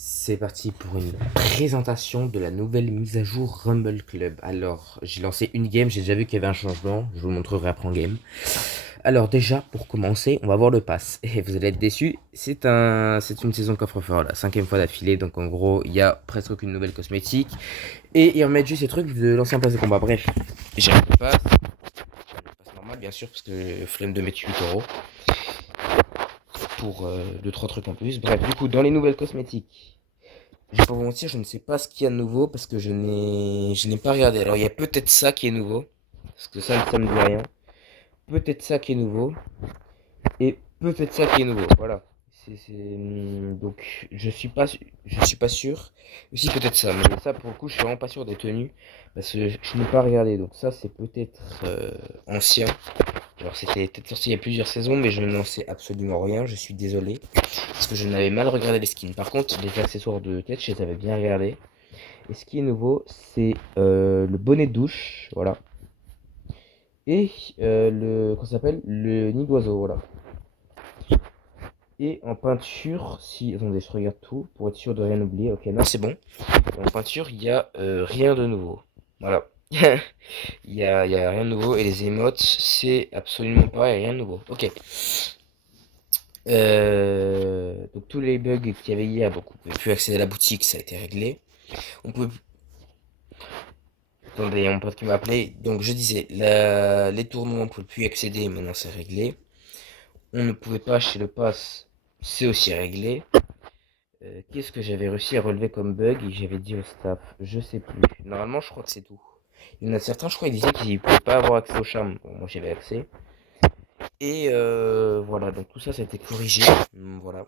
C'est parti pour une présentation de la nouvelle mise à jour Rumble Club. Alors, j'ai lancé une game, j'ai déjà vu qu'il y avait un changement, je vous montrerai après en game. Alors déjà, pour commencer, on va voir le pass. Et vous allez être déçus, c'est une saison coffre-fort, la cinquième fois d'affilée, donc en gros, il y a presque aucune nouvelle cosmétique. Et ils remettent juste ces trucs de l'ancien pass de combat. Bref, j'ai un pass normal bien sûr, parce que flemme de mettre 8 € pour 2-3 trucs en plus. Bref, du coup, dans les nouvelles cosmétiques, je vais pas vous mentir, je ne sais pas ce qu'il y a de nouveau parce que je n'ai pas regardé. Alors il y a peut-être ça qui est nouveau, parce que ça me dit rien. Peut-être ça qui est nouveau et peut-être ça qui est nouveau. Voilà. Donc je suis pas sûr. Aussi peut-être ça, mais ça pour le coup je suis vraiment pas sûr des tenues parce que je n'ai pas regardé. Donc ça c'est peut-être ancien. Alors c'était peut-être sorti il y a plusieurs saisons, mais je n'en sais absolument rien. Je suis désolé parce que je n'avais mal regardé les skins. Par contre les accessoires de tête je les avais bien regardés. Et ce qui est nouveau, c'est le bonnet de douche, voilà. Et comment ça s'appelle? Le nid d'oiseau, voilà. Et en peinture, si... Attendez, je regarde tout pour être sûr de rien oublier. Ok, non, c'est bon. En peinture, il y a rien de nouveau. Voilà. Il y a rien de nouveau. Et les émotes, c'est absolument pareil, rien de nouveau. Ok. Donc tous les bugs qu'il y avait hier, donc on pouvait plus accéder à la boutique, ça a été réglé. On pouvait Attendez, il y a mon pote qui m'a appelé. Donc je disais, les tournois, on ne pouvait plus y accéder, maintenant c'est réglé. On ne pouvait pas acheter le pass, c'est aussi réglé. Qu'est-ce que j'avais réussi à relever comme bug et j'avais dit au staff? Je sais plus. Normalement, je crois que c'est tout. Il y en a certains, je crois, ils disaient qu'ils ne pouvaient pas avoir accès au charme. Bon, moi j'avais accès. Et voilà, donc tout ça, ça a été corrigé. Voilà.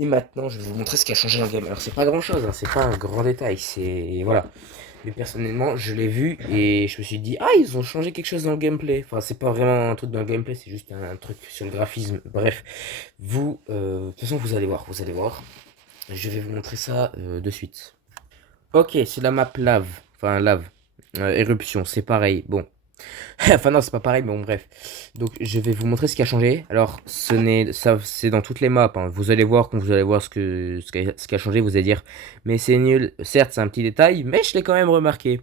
Et maintenant, je vais vous montrer ce qui a changé dans le game. Alors, c'est pas grand chose, hein, c'est pas un grand détail. C'est. Voilà. Mais personnellement, je l'ai vu et je me suis dit, ah, ils ont changé quelque chose dans le gameplay. Enfin, c'est pas vraiment un truc dans le gameplay, c'est juste un truc sur le graphisme. Bref, de toute façon, vous allez voir, vous allez voir. Je vais vous montrer ça de suite. Ok, c'est la map lave. Enfin, lave. Éruption, c'est pareil. Bon, enfin non, c'est pas pareil, mais bon bref. Donc je vais vous montrer ce qui a changé. Alors ça, c'est dans toutes les maps, hein. Vous allez voir quand vous allez voir ce qui a changé, vous allez dire mais c'est nul. Certes, c'est un petit détail, mais je l'ai quand même remarqué.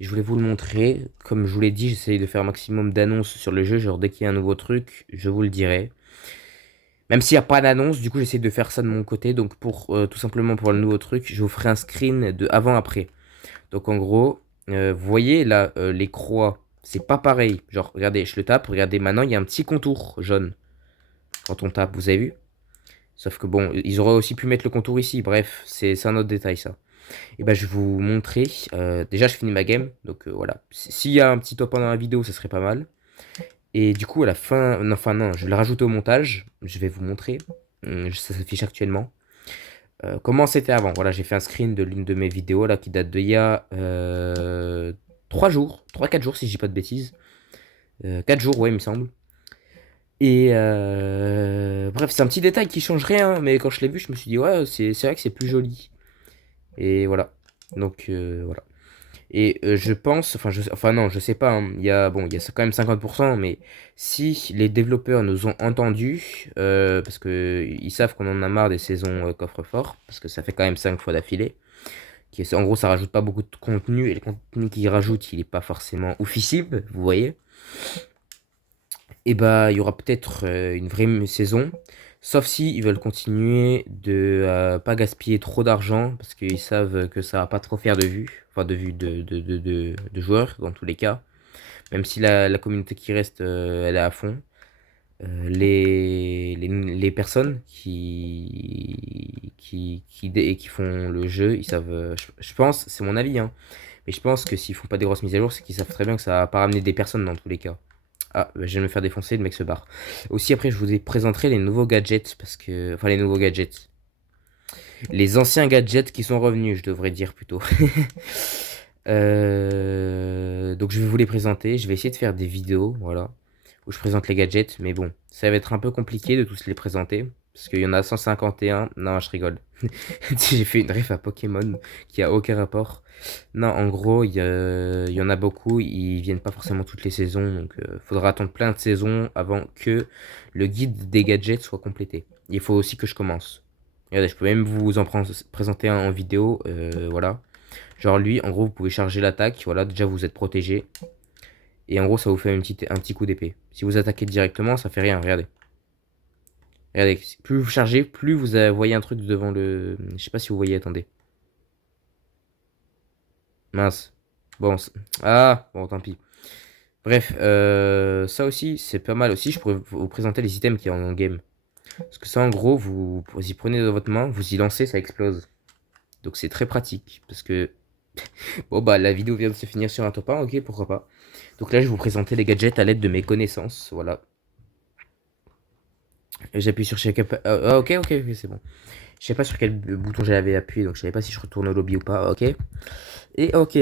Et je voulais vous le montrer. Comme je vous l'ai dit, j'essaye de faire un maximum d'annonces sur le jeu. Genre dès qu'il y a un nouveau truc, je vous le dirai. Même s'il n'y a pas d'annonce, du coup j'essaye de faire ça de mon côté. Donc pour tout simplement pour le nouveau truc, je vous ferai un screen de avant-après. Donc en gros, vous voyez là, les croix, c'est pas pareil. Genre, regardez, je le tape, regardez, maintenant il y a un petit contour jaune quand on tape, vous avez vu? Sauf que bon, ils auraient aussi pu mettre le contour ici, bref, c'est un autre détail ça. Et ben je vais vous montrer, déjà je finis ma game, donc voilà. S'il y a un petit top 1 dans la vidéo, ça serait pas mal. Et du coup à la fin, non, enfin non, je vais le rajouter au montage, je vais vous montrer. Ça s'affiche actuellement. Comment c'était avant? Voilà, j'ai fait un screen de l'une de mes vidéos là qui date d'il y a 3 jours, 3-4 jours si je dis pas de bêtises. 4 jours, ouais, il me semble. Et bref, c'est un petit détail qui change rien, mais quand je l'ai vu, je me suis dit, ouais, c'est vrai que c'est plus joli. Et voilà. Donc voilà. Et je pense, enfin non, je sais pas, hein, bon, il y a quand même 50%, mais si les développeurs nous ont entendus, parce que ils savent qu'on en a marre des saisons coffre-fort, parce que ça fait quand même 5 fois d'affilée, en gros ça rajoute pas beaucoup de contenu, et le contenu qu'ils rajoutent, il est pas forcément oufissime, vous voyez. Et bah il y aura peut-être une vraie saison, sauf si ils veulent continuer de pas gaspiller trop d'argent, parce qu'ils savent que ça va pas trop faire de vues, enfin de vues de joueurs dans tous les cas. Même si la communauté qui reste, elle est à fond. Les personnes qui font le jeu, ils savent. Je pense, c'est mon avis, hein, mais je pense que s'ils font pas des grosses mises à jour, c'est qu'ils savent très bien que ça va pas ramener des personnes dans tous les cas. Ah, bah, je vais me faire défoncer, le mec se barre. Aussi, après, je vous présenterai les nouveaux gadgets, parce que. Enfin, les nouveaux gadgets. Les anciens gadgets qui sont revenus, je devrais dire plutôt. Donc je vais vous les présenter. Je vais essayer de faire des vidéos, voilà, où je présente les gadgets. Mais bon, ça va être un peu compliqué de tous les présenter. Parce qu'il y en a 151. Non, je rigole. J'ai fait une ref à Pokémon qui a aucun rapport. Non, en gros, il y en a beaucoup. Ils viennent pas forcément toutes les saisons. Donc faudra attendre plein de saisons avant que le guide des gadgets soit complété. Il faut aussi que je commence. Regardez, je peux même vous en présenter un en vidéo. Voilà. Genre lui, en gros, vous pouvez charger l'attaque. Voilà, déjà vous êtes protégé. Et en gros, ça vous fait un petit coup d'épée. Si vous attaquez directement, ça fait rien. Regardez. Regardez, plus vous chargez, plus vous voyez un truc devant le... Je sais pas si vous voyez, attendez. Mince. Bon, ah, bon, tant pis. Bref, ça aussi, c'est pas mal aussi. Je pourrais vous présenter les items qu'il y a en game. Parce que ça, en gros, vous y prenez dans votre main, vous y lancez, ça explose. Donc c'est très pratique. Parce que, bon, bah, la vidéo vient de se finir sur un top 1, ok, pourquoi pas. Donc là, je vais vous présenter les gadgets à l'aide de mes connaissances, voilà. J'appuie sur chaque... ok, ok, ok, c'est bon. Je sais pas sur quel bouton j'avais appuyé, donc je savais pas si je retourne au lobby ou pas, ok. Et ok.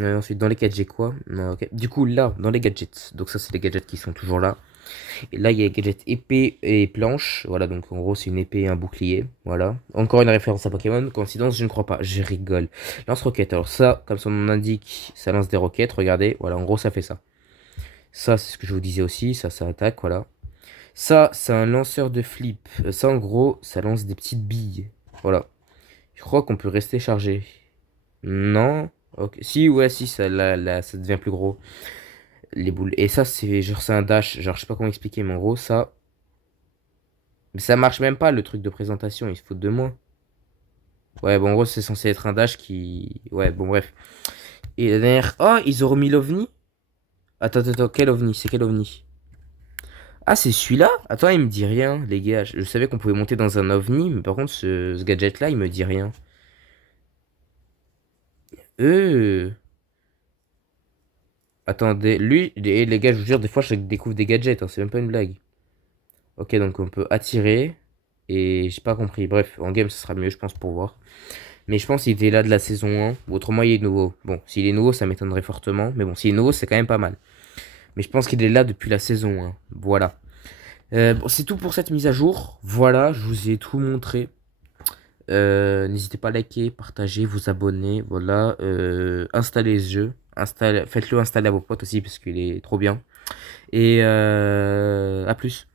Ensuite, dans les gadgets, quoi? Ok. Du coup, là, dans les gadgets, donc ça, c'est les gadgets qui sont toujours là. Et là, il y a les gadgets épée et planche. Voilà, donc en gros, c'est une épée et un bouclier. Voilà. Encore une référence à Pokémon. Coïncidence, je ne crois pas. Je rigole. Lance-roquette. Alors, ça, comme son nom l'indique, ça lance des roquettes. Regardez. Voilà, en gros, ça fait ça. Ça, c'est ce que je vous disais aussi. Ça attaque. Voilà. Ça, c'est un lanceur de flip. Ça, en gros, ça lance des petites billes. Voilà. Je crois qu'on peut rester chargé. Non. Ok. Si, ouais, si, ça, là, ça devient plus gros. Les boules. Et ça, c'est genre, c'est un dash. Genre, je sais pas comment expliquer, mais en gros, ça. Mais ça marche même pas, le truc de présentation. Ils se foutent de moi. Ouais, bon, en gros, c'est censé être un dash qui. Ouais, bon, bref. Et la dernière. Oh, ils ont remis l'ovni? Attends, attends, attends, quel ovni? C'est quel ovni? Ah, c'est celui-là? Attends, il me dit rien, les gars. Je savais qu'on pouvait monter dans un ovni, mais par contre, ce gadget-là, il me dit rien. Euh. Attendez, lui, les gars, je vous jure, des fois, je découvre des gadgets, hein, c'est même pas une blague. Ok, donc on peut attirer. Et j'ai pas compris. Bref, en game, ce sera mieux, je pense, pour voir. Mais je pense qu'il était là de la saison 1. Ou autrement, il est nouveau. Bon, s'il est nouveau, ça m'étonnerait fortement. Mais bon, s'il est nouveau, c'est quand même pas mal. Mais je pense qu'il est là depuis la saison 1. Voilà. Bon, c'est tout pour cette mise à jour. Voilà, je vous ai tout montré. N'hésitez pas à liker, partager, vous abonner. Voilà. Installez ce jeu. Faites-le installer à vos potes aussi parce qu'il est trop bien. Et à plus.